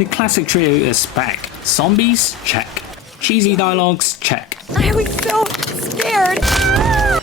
The classic trio is back. Zombies? Check. Cheesy dialogues? Check. I was so scared.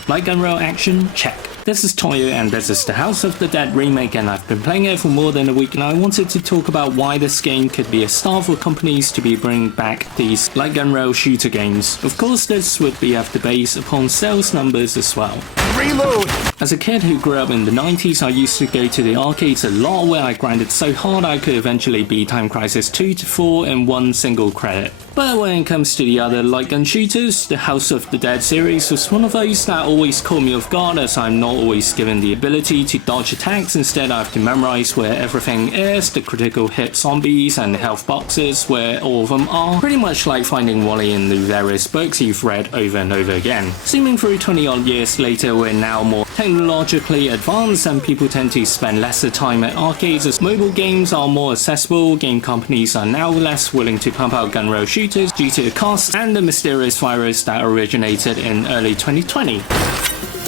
Light gun rail action? Check. This is Toyo and this is the House of the Dead remake, and I've been playing it for more than a week, and I wanted to talk about why this game could be a start for companies to be bringing back these light gun rail shooter games. Of course, this would be have to base upon sales numbers as well. Reload! As a kid who grew up in the 90s, I used to go to the arcades a lot where I grinded so hard I could eventually beat Time Crisis 2 to 4 in one single credit. But when it comes to the other light gun shooters, the House of the Dead series was one of those that always caught me off guard, as I'm not always given the ability to dodge attacks. Instead, I have to memorize where everything is, the critical hit zombies and the health boxes, where all of them are. Pretty much like finding Wally in the various books you've read over and over again. Seeming through 20 odd years later, we're now more technologically advanced and people tend to spend lesser time at arcades as mobile games are more accessible. Game companies are now less willing to pump out gun rail shooters due to the costs and the mysterious virus that originated in early 2020.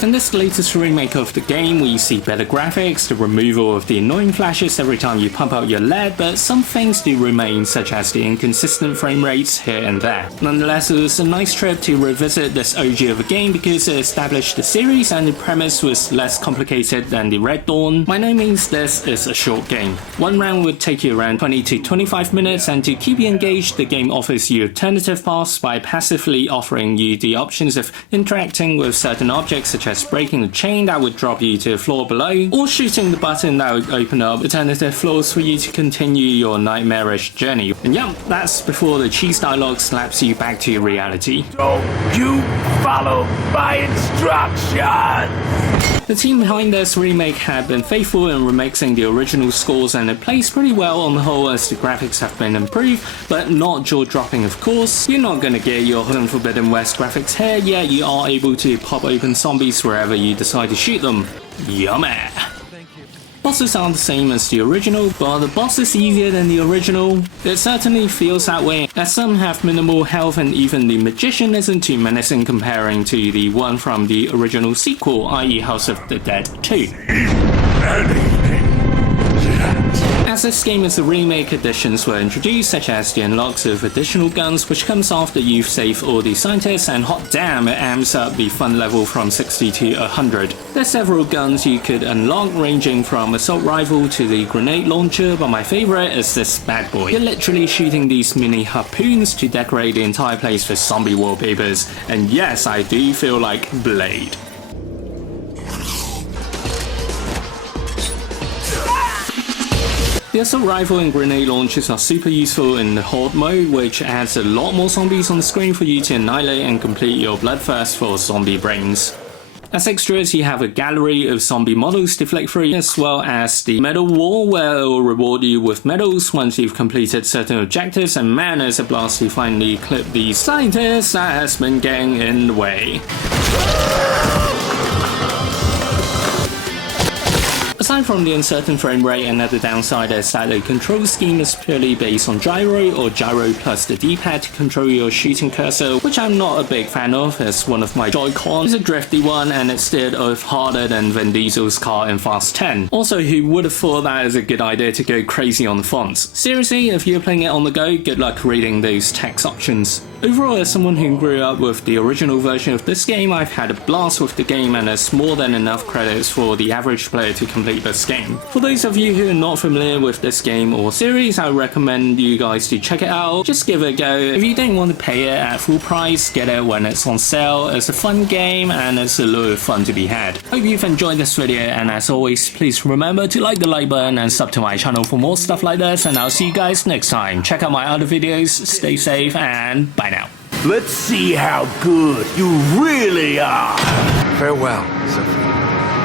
In this latest remake of the game, we see better graphics, the removal of the annoying flashes every time you pump out your lead, but some things do remain, such as the inconsistent frame rates here and there. Nonetheless, it was a nice trip to revisit this OG of a game because it established the series and the premise was less complicated than the Red Dawn. By no means this is a short game. One round would take you around 20 to 25 minutes, and to keep you engaged, the game offers you alternative paths by passively offering you the options of interacting with certain objects, such as breaking the chain that would drop you to the floor below, or shooting the button that would open up alternative floors for you to continue your nightmarish journey. And yep, that's before the cheese dialogue slaps you back to reality. Don't you follow my instructions! The team behind this remake had been faithful in remixing the original scores, and it plays pretty well on the whole as the graphics have been improved, but not jaw-dropping of course. You're not gonna get your Forbidden West graphics here, yet you are able to pop open zombies wherever you decide to shoot them. Yummy! Bosses aren't the same as the original, but are the bosses easier than the original? It certainly feels that way, as some have minimal health and even the magician isn't too menacing comparing to the one from the original sequel, i.e. House of the Dead 2. As this game is a remake, additions were introduced, such as the unlocks of additional guns, which comes after you've saved all the scientists, and hot damn, it amps up the fun level from 60 to 100. There's several guns you could unlock, ranging from assault rifle to the grenade launcher, but my favorite is this bad boy. You're literally shooting these mini harpoons to decorate the entire place with zombie wallpapers, and yes, I do feel like Blade. The assault rifle and grenade launchers are super useful in the horde mode, which adds a lot more zombies on the screen for you to annihilate and complete your bloodthirst for zombie brains. As extras, you have a gallery of zombie models to flick through, as well as the medal wall, where it will reward you with medals once you've completed certain objectives, and man, it's a blast to finally clip the scientist that has been getting in the way. Aside from the uncertain frame rate, another downside is that the control scheme is purely based on gyro, or gyro plus the D-pad to control your shooting cursor, which I'm not a big fan of, as one of my Joy-Con is a drifty one and it's steered off harder than Vin Diesel's car in Fast 10. Also, who would have thought that is a good idea to go crazy on the fonts? Seriously, if you're playing it on the go, good luck reading those text options. Overall, as someone who grew up with the original version of this game, I've had a blast with the game, and there's more than enough credits for the average player to complete this game. For those of you who are not familiar with this game or series, I recommend you guys to check it out. Just give it a go. If you don't want to pay it at full price, get it when it's on sale. It's a fun game and it's a lot of fun to be had. Hope you've enjoyed this video, and as always, please remember to like the like button and sub to my channel for more stuff like this, and I'll see you guys next time. Check out my other videos, stay safe, and bye now. Let's see how good you really are. Farewell, Sir